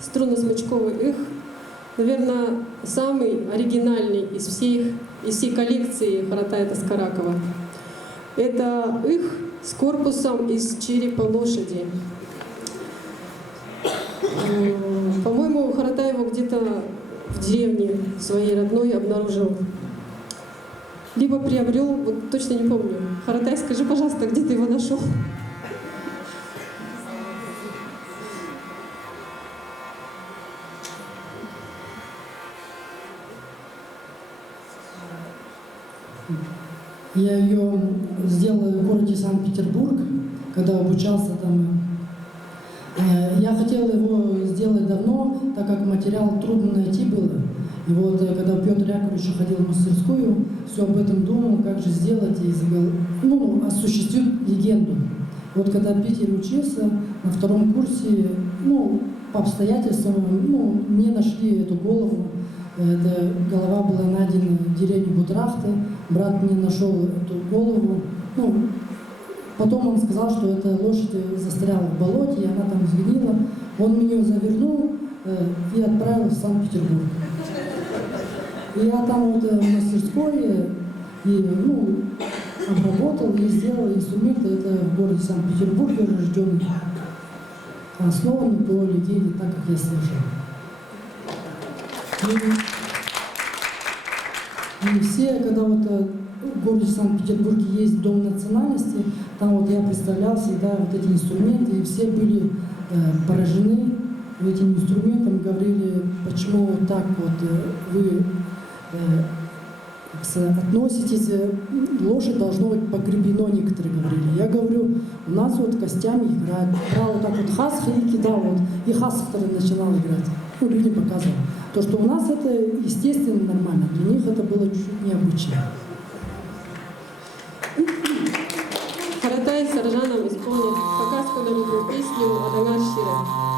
струнно-смычковый их, наверное, самый оригинальный из всей коллекции Харатай Таскаракова. Это их с корпусом из черепа лошади. По-моему, Харатай его где-то в деревне своей родной обнаружил. Либо приобрел, вот точно не помню. Харатай, скажи, пожалуйста, где ты его нашел? Я ее сделал в городе Санкт-Петербург, когда обучался там. Я хотел его сделать давно, так как материал трудно найти было. И вот когда Петр Яковлевич ходил в мастерскую, все об этом думал, как же сделать и осуществить легенду. Вот когда в Питере учился, на втором курсе, по обстоятельствам, не нашли эту голову. Эта голова была найдена в деревне Бутрахта. Брат мне нашел эту голову. Потом он сказал, что эта лошадь застряла в болоте, и она там сгнила. Он меня завернул и отправил в Санкт-Петербург. И я там в мастерской обработал и сделал инструмент. Это в городе Санкт-Петербурге рожденный, основанный по легенде, так как я слышал. И все, когда в городе Санкт-Петербурге есть Дом национальности, там я представлял всегда эти инструменты, и все были поражены этим инструментом, говорили, почему так вы относитесь, лошадь должно быть погребено, некоторые говорили. Я говорю, у нас костями играют, брал хасх и кидал, и хасх начинал играть. Людям показывал. То, что у нас это естественно, нормально, для них это было чуть-чуть необычно. Харатай с Аржаном исполнит показку на песню «Адангар Шира».